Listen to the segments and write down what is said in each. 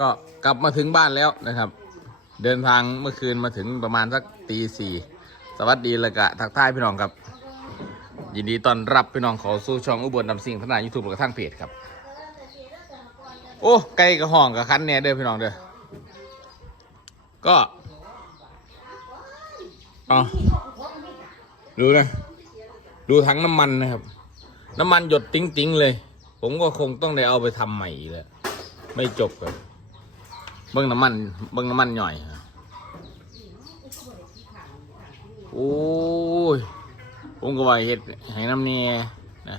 ก็กลับมาถึงบ้านแล้วนะครับ เดินทางเมื่อคืนมาถึงประมาณสักตีสี่สวัสดีละกะทักทายพี่น้องครับ ยินดีต้อนรับพี่น้องเขอสู่ช่องอุบลนำสิ่งพัฒนายูทูบและทางเพจครับ โอ้ไก่กับห้องกับคันเนี่ยเด้อพี่น้องเด้อก็อ๋อดูนะ ดูถังน้ำมันนะครับ น้ำมันหยดติ้งๆเลย ผมก็คงต้องได้เอาไปทำใหม่อีกแล้ว ไม่จบเลย เบิ้งน้ำมัน เบิ้งน้ำมันหน่อย โอ้ย ผมก็ว่าเฮ็ดให้น้ำเนี่ยนะ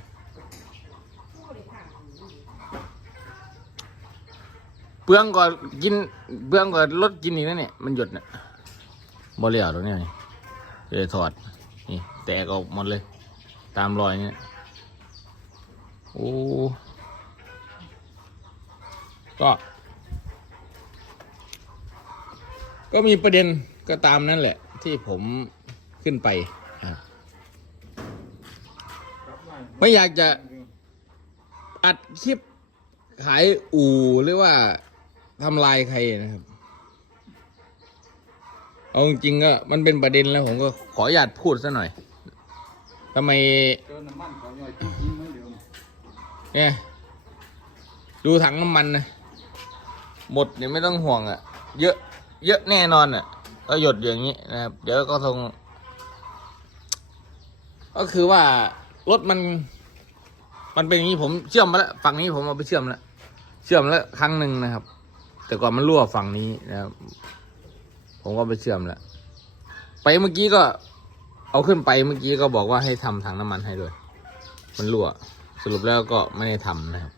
เปลืองก็กินเปลืองก็ลดกินอีกนะเนี่ย มันหยดเนี่ยบ่เหลียวตรงนี้นี่เลยถอด นี่ แตกออกหมดเลย ตามรอยเนี่ย โอ้ ก็ ก็มีประเด็นก็ตามนั่นแหละ ที่ผมขึ้นไป ไม่อยากจะอัดคลิปขายอู่หรือว่าทำลายใครนะครับ เอาจริงๆก็มันเป็นประเด็นแล้วผมก็ขออนุญาตพูดซะหน่อยทำไมเนี่ยดูถังน้ำมันนะหมดเนี่ยไม่ต้องห่วงอะ่ะ เยอะ เยอะแน่นอนอะ่ะ ก็หยดอย่างนี้นะครับ เดี๋ยวก็คงก็คือว่ารถมัน มันเป็นอย่างนี้ผมเชื่อมมาแล้วฝั่งนี้ผมเอาไปเชื่อมแล้วเชื่อมแล้วครั้งหนึ่งนะครับ แต่ก่อนมันรั่วฝั่งนี้นะครับ ผมก็ไปเชื่อมแล้วไปเมื่อกี้ก็ เอาขึ้นไปเมื่อกี้ก็บอกว่าให้ทำถังน้ำมันให้ด้วย มันรั่ว สรุปแล้วก็ไม่ได้ทำนะครับ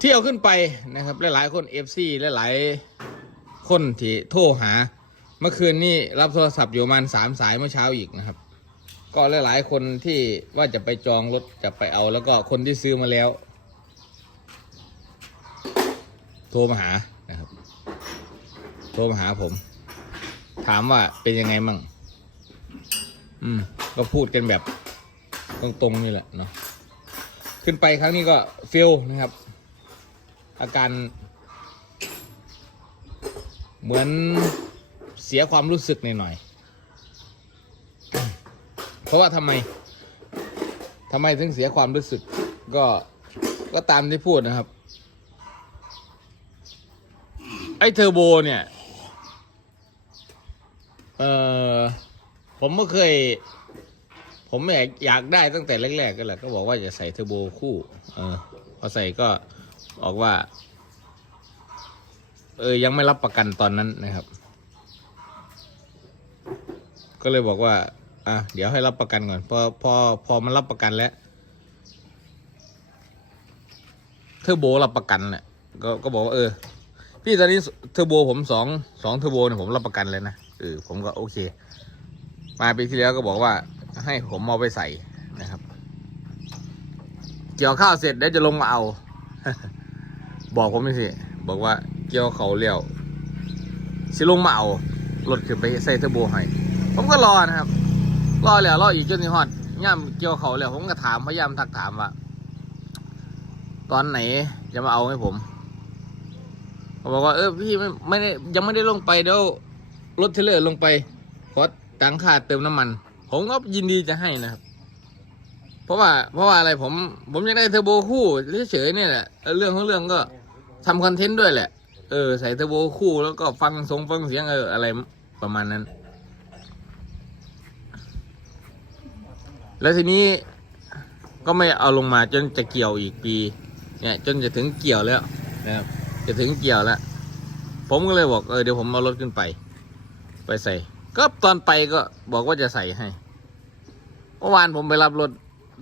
ที่เอาขึ้นไปนะครับ หลาย ๆ คนเอฟซีหลาย ๆ คนที่โทรหา เมื่อคืนนี้รับโทรศัพท์อยู่ประมาณสามสายเมื่อเช้าอีกนะครับ ก็หลาย ๆ คนที่ว่าจะไปจองรถจะไปเอาแล้วก็คนที่ซื้อมาแล้ว โทรมาหานะครับ โทรมาหาผม ถามว่าเป็นยังไงมั่งอืม ก็พูดกันแบบตรงๆนี่แหละเนาะขึ้นไปครั้งนี้ก็ฟิลนะครับ อาการ เหมือนเสียความรู้สึกหน่อยๆเพราะว่าทำไมทำไมถึงเสียความรู้สึก ก็ก็ตามที่พูดนะครับ ไอ้เทอร์โบเนี่ย เออผมก็เคย ผมอยากอยากได้ตั้งแต่แรกๆก็แหละก็บอกว่าจะใส่เทอร์โบคู่ เออพอใส่ก็ บอกว่า เออยังไม่รับประกันตอนนั้นนะครับ ก็เลยบอกว่า อะเดี๋ยวให้รับประกันก่อนพอพอพอมันรับประกันแล้วเทอร์โบรับประกันแหละก็ก็บอกว่าเออ พี่ตอนนี้เทอร์โบผมสองสองเทอร์โบเนี่ยผมรับประกันเลยนะเออผมก็โอเค มาปีที่แล้วก็บอกว่า ให้ผมเอาไปใส่นะครับ เกี่ยวข้าวเสร็จเดี๋ยวจะลงมาเอา บอกผมไม่สิบอกว่าเกี่ยวเขาเลี้ยวสิลงมาเอารถขึ้นไปใส่เทอร์โบให้ผมก็รอนะครับ รอแล้วรออีกจนที่ฮอดย่ำเกี่ยวเขาแล้วผมก็ถามพยายามทักถามว่าตอนไหนจะมาเอาให้ผมเขาบอกว่าเออพี่ไม่ไม่ได้ยังไม่ได้ลงไปเดี๋ยวรถเทรลเลอร์ลงไปขอตังค่าเติมน้ำมัน ผมก็ยินดีจะให้นะครับ เพราะว่าเพราะว่าอะไรผม ผมอยากได้เทอร์โบคู่เฉยๆเนี่ยแหละเรื่องของเรื่องก็ ทำคอนเทนต์ด้วยแหละ เออ ใส่เทอร์โบคู่แล้วก็ฟังทรงฟังเสียงเอออะไรประมาณนั้น แล้วทีนี้ก็ไม่เอาลงมาจนจะเกี่ยวอีกปี เนี่ย จนจะถึงเกี่ยวแล้วนะครับ จะถึงเกี่ยวแล้ว ผมก็เลยบอกเออเดี๋ยวผมเอารถขึ้นไป ไปใส่ ก็ตอนไปก็บอกว่าจะใส่ให้เมื่อวานผมไปรับรถ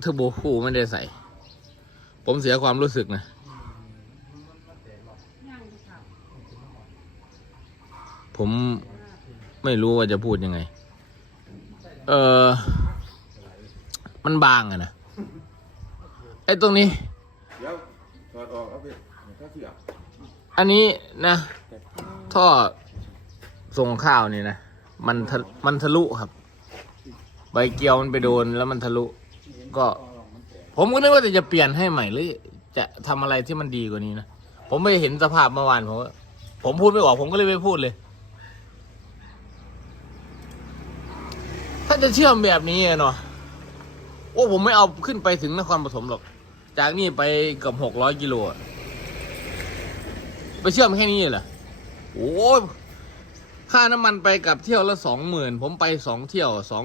เทอร์โบคู่ไม่ได้ใส่ ผมเสียความรู้สึกนะ ผมไม่รู้ว่าจะพูดยังไง เออ มันบางอะนะ ไอ้ตรงนี้ เดี๋ยวถอดออกเอาไปถ้าเสียอันนี้นะ ท่อส่งข้าวนี่นะ มันทะมันทะลุครับ ใบเกียวมันไปโดนแล้วมันทะลุ ก็ ผมก็นึกว่าจะเปลี่ยนให้ใหม่หรือ จะทำอะไรที่มันดีกว่านี้นะ ผมไม่เห็นสภาพเมื่อวานผมผมพูดไม่ออกผมก็เลยไม่พูดเลย ถ้า จะเชื่อมแบบนี้อะเนาะโอ้ผมไม่เอาขึ้นไปถึงนครปฐมหรอก จากนี่ไปเกับหกร้อยกิโลไปเชื่อมแค่นี้เหรอโอ้ค่าน้ำมันไปกับเที่ยวละสองหมื่นผมไปสองเที่ยวสอง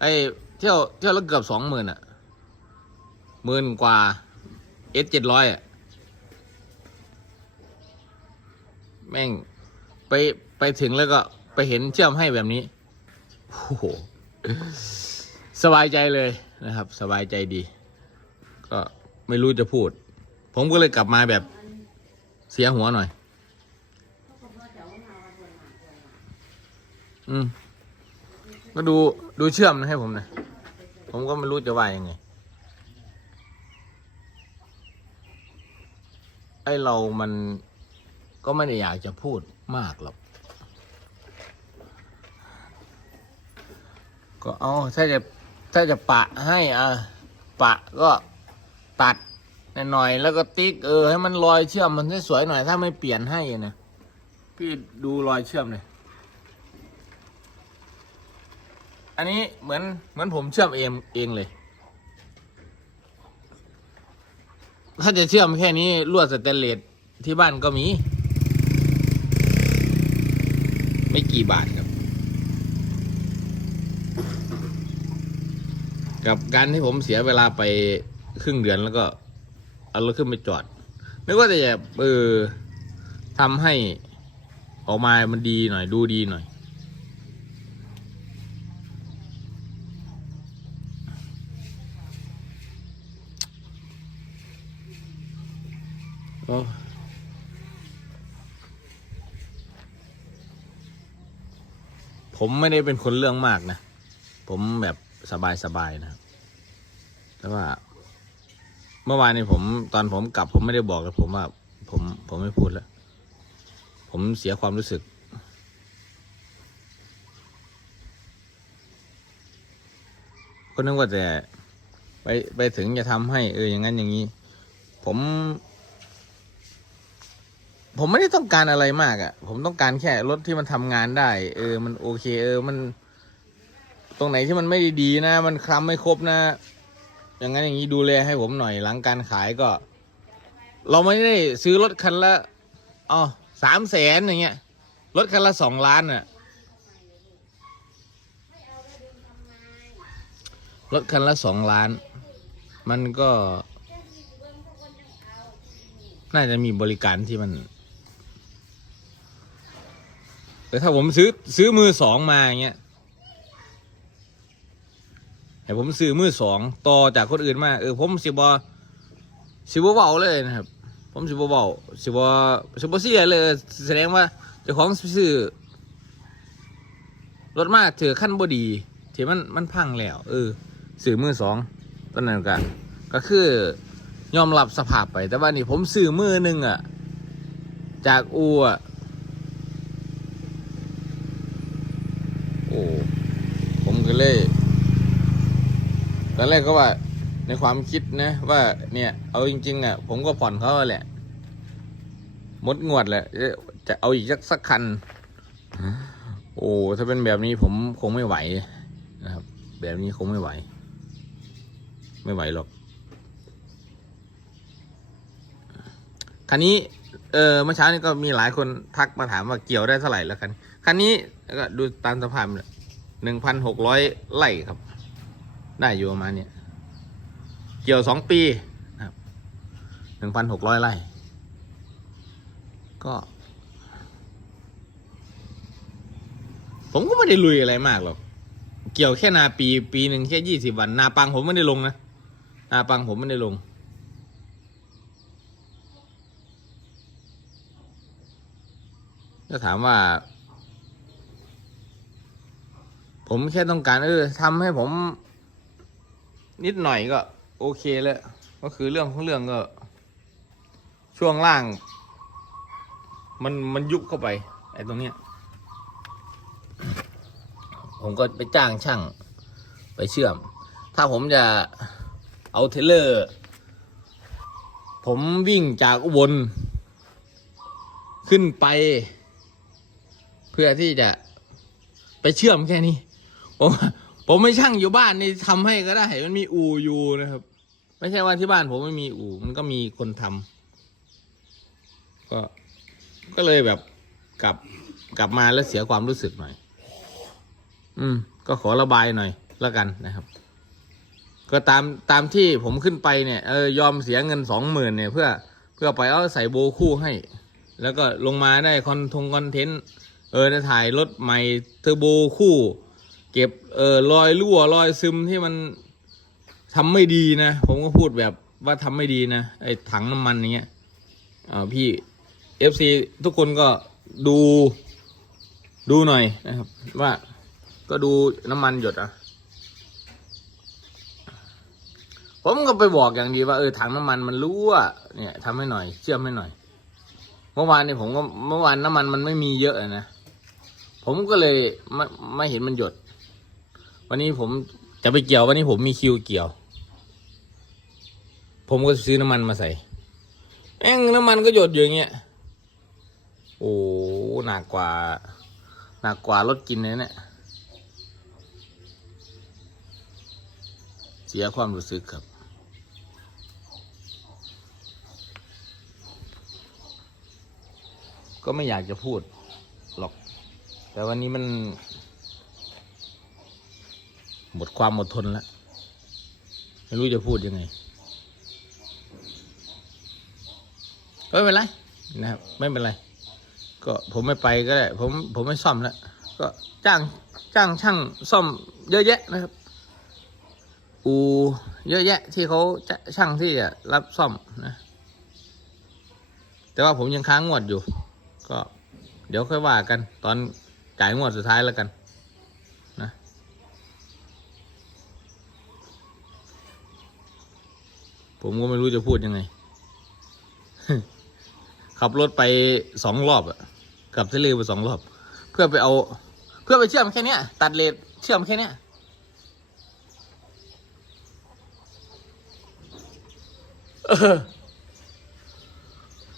ไอเที่ยวเที่ยวละเกือบสองหมื่นอะหมื่นกว่าเอสเจ็ดร้อยอะแม่งไปไปถึงแล้วก็ไปเห็นเชื่อมให้แบบนี้ โอ้โหสบายใจเลยนะครับ สบายใจดี ก็ไม่รู้จะพูด ผมก็เลยกลับมาแบบเสียหัวหน่อย อืม ก็ดูดูเชื่อมให้ผมนะ ผมก็ไม่รู้จะว่ายังไง ไอเรามันก็ไม่ได้อยากจะพูดมากหรอก ก็เอาถ้าจะถ้าจะปะให้อะปะก็ตัดหน่อยแล้วก็ติ๊กเออให้มันรอยเชื่อมมันสวยๆหน่อยถ้าไม่เปลี่ยนให้นะพี่ดูรอยเชื่อมเลยอันนี้เหมือนเหมือนผมเชื่อมเองเองเลย ถ้าจะเชื่อมแค่นี้ลวดสแตนเลสที่บ้านก็มี ไม่กี่บาทครับ กับการที่ผมเสียเวลาไปครึ่งเดือนแล้วก็เอารถขึ้นไปจอดนึกว่าจะเออทำให้ออกมามันดีหน่อยดูดีหน่อยผมไม่ได้เป็นคนเรื่องมากนะ ผมแบบ สบายๆนะครับแต่ว่า เมื่อวานนี้ผม ตอนผมกลับ ผมไม่ได้บอกกับผมว่า ผมผมไม่พูดแล้ว ผมเสียความรู้สึก ก็นึกว่าแต่ ไปไปถึงจะทำให้ เอออย่างนั้นอย่างนี้ ผม ผมไม่ได้ต้องการอะไรมากอะ่ะ ผมต้องการแค่รถที่มันทำงานได้ เออ มันโอเค เออมัน ตรงไหนที่มันไม่ดีนะ มันคลำไม่ครบนะ อย่างนั้นอย่างนี้ดูแลให้ผมหน่อยหลังการขายก็ เราไม่ได้ซื้อรถคันละอ๋อสามแสนอย่างเงี้ยรถคันละสองล้านน่ะรถคันละสองล้าน มันก็ น่าจะมีบริการที่มัน แต่ถ้าผมซื้อซื้อมือสองมาอย่างเงี้ย ให้ผมซื้อมือสองต่อจากคนอื่นมาเออผมสิบอสิบเบาเลยนะครับ ผมสิบเบาสิบสิบเสียเลย แสดงว่าเจ้าของซื้อรถมาถือขั้นบดีที่มันมันพังแล้ว เออซื้อมือสองตอนนั้นก็ก็คือยอมรับสภาพไป แต่ว่านี่ผมซื้อมือหนึ่งอะ จากอูอะโอ้ผมก็เลย ตอนแรกก็ว่าในความคิดนะ ว่าเนี่ยเอาจริงๆอะผมก็ผ่อนเขาแหละมดงวดแหละจะเอาอีกสักสักคัน โอ้ถ้าเป็นแบบนี้ผมคงไม่ไหวนะครับ แบบนี้คงไม่ไหว ไม่ไหวหรอกคันนี้เออเมื่อเช้านี้ก็มีหลายคนทักมาถามว่าเกี่ยวได้เท่าไหร่แล้วคันคันนี้ก็ดูตามสภาพหนึ่งพันหกร้อยไร่ครับ ได้อยู่ประมาณเนี้ยเกี่ยวสองปีนะครับหนึ่งพันหกร้อยไร่ ก็ ผมก็ไม่ได้ลุยอะไรมากหรอก เกี่ยวแค่นาปีปีหนึ่งแค่ยี่สิบวัน นาปังผมไม่ได้ลงนะ นาปังผมไม่ได้ลงจะถามว่าผมแค่ต้องการเออทำให้ผม นิดหน่อยก็โอเคแล้วก็คือเรื่องของเรื่องก็ ช่วงล่าง มันมันยุบเข้าไปไอ้ตรงเนี้ย ผมก็ไปจ้างช่างไปเชื่อม ถ้าผมจะเอาเทเลอร์ ผมวิ่งจากอุบลขึ้นไป เพื่อที่จะไปเชื่อมแค่นี้ผม ผมไม่ช่างอยู่บ้านนี่ทำให้ก็ได้มันมีอู่อยู่นะครับ ไม่ใช่ว่าที่บ้านผมไม่มีอู่มันก็มีคนทำก็ ก็เลยแบบกลับกลับมาแล้วเสียความรู้สึกหน่อย อืม ก็ขอระบายหน่อยแล้วกันนะครับ ก็ตามตามที่ผมขึ้นไปเนี่ยเออยอมเสียเงินสองหมื่นเนี่ยเพื่อเพื่อไปเอาใส่โบคู่ให้ แล้วก็ลงมาได้คอนทงคอนเทนต์เออได้ถ่ายรถใหม่เทอร์โบคู่ เก็บเออรอยรั่วรอยซึมที่มันทำไม่ดีนะ ผมก็พูดแบบว่าทำไม่ดีนะไอ้ถังน้ำมันเงี้ยอ่าพี่เอฟซีทุกคนก็ดูดูหน่อยนะครับ ว่าก็ดูน้ำมันหยดอะผมก็ไปบอกอย่างดีว่าเออถังน้ำมันมันรั่วเนี่ยทำให้หน่อย เชื่อมให้หน่อย เมื่อวานนี่ผมก็เมื่อวานน้ำมันมันไม่มีเยอะอะนะผมก็เลยไม่ไม่เห็นมันหยด วันนี้ผมจะไปเกี่ยววันนี้ผมมีคิวเกี่ยว ผมก็ซื้อน้ำมันมาใส่แม่งน้ำมันก็หยดอยู่อย่างเงี้ย โอ้หนักกว่า หนักกว่ารถกินเลยเนี่ย เสียความรู้สึกครับ ก็ไม่อยากจะพูดหรอก แต่วันนี้มัน มดความอดทนแล้ว ไม่รู้จะพูดยังไงก็ไม่เป็นไรนะครับ ไม่เป็นไร ก็ผมไม่ไปก็ได้ ผมผมไม่ซ่อมแล้ว ก็จ้างจ้างช่างซ่อมเยอะแยะนะครับ อูเยอะแยะที่เขาจะช่างที่จะรับซ่อมนะ แต่ว่าผมยังค้างงวดอยู่ ก็เดี๋ยวค่อยว่ากัน ตอนจ่ายงวดสุดท้ายแล้วกัน นะ ผมก็ไม่รู้จะพูดยังไง ขับรถไปสองรอบอะกลับทะเลไปสองรอบ เพื่อไปเอา เพื่อไปเชื่อมแค่เนี้ยตัดเลทเชื่อมแค่เนี้ย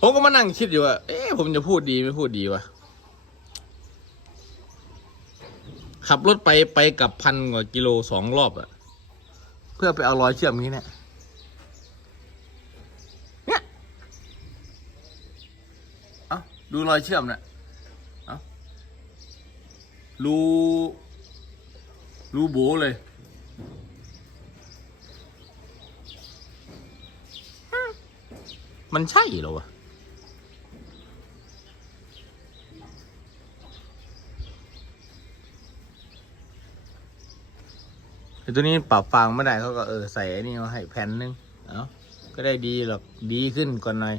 ผมก็มานั่งคิดอยู่ว่า เอ๊ะผมจะพูดดีไม่พูดดีวะ ขับรถไปไปกับพันกว่ากิโลสองรอบอะ เพื่อไปเอารอยเชื่อมนี้เนี่ยเนี่ย เอา ดูรอยเชื่อมนะเอารูรูโบเลย มันใช่เหรอวะไอ้ตัวนี้ปรับฟังไม่ได้เขาก็เออใส่ไอ้นี่มาให้แผ่นนึง เอ้าก็ได้ดีหรอกดีขึ้นกว่าหน่อย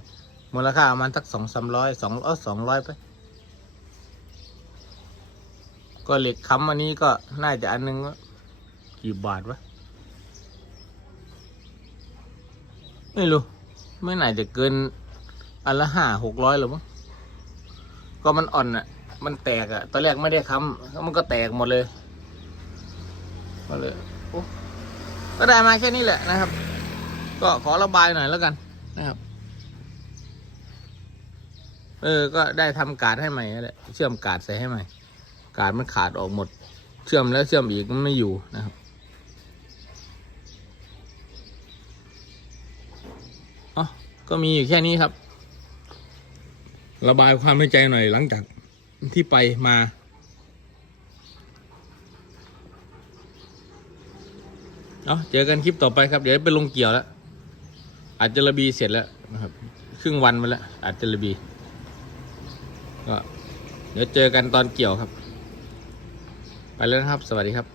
มูลค่าประมาณสักสองสามร้อยสองเออสองร้อยไป ก็เหล็กค้ำอันนี้ก็น่าจะอันนึงว่ากี่บาทวะ ไม่รู้ ไม่น่าจะเกิน อันละห้าหกร้อยหรือมั้งก็มันอ่อนอะ มันแตกอะ ตอนแรกไม่ได้ค้ำแล้วมันก็แตกหมดเลยก็เลยโอ้ก็ได้มาแค่นี้แหละนะครับ ก็ขอระบายหน่อยแล้วกันนะครับ เออ ก็ได้ทำการดให้ใหม่แหละเชื่อมการดใส่ให้ใหม่ การดมันขาดออกหมด เชื่อมแล้วเชื่อมอีกมันไม่อยู่นะครับอ๋อก็มีอยู่แค่นี้ครับ ระบายความในใจหน่อยหลังจากที่ไปมาเอาเจอกันคลิปต่อไปครับ เดี๋ยวไปลงเกี่ยวแล้ว อาจจะระบีเสร็จแล้วนะครับ ครึ่งวันมาแล้วอาจจะระบี ก็เดี๋ยวเจอกันตอนเกี่ยวครับ ไปแล้วนะครับ สวัสดีครับ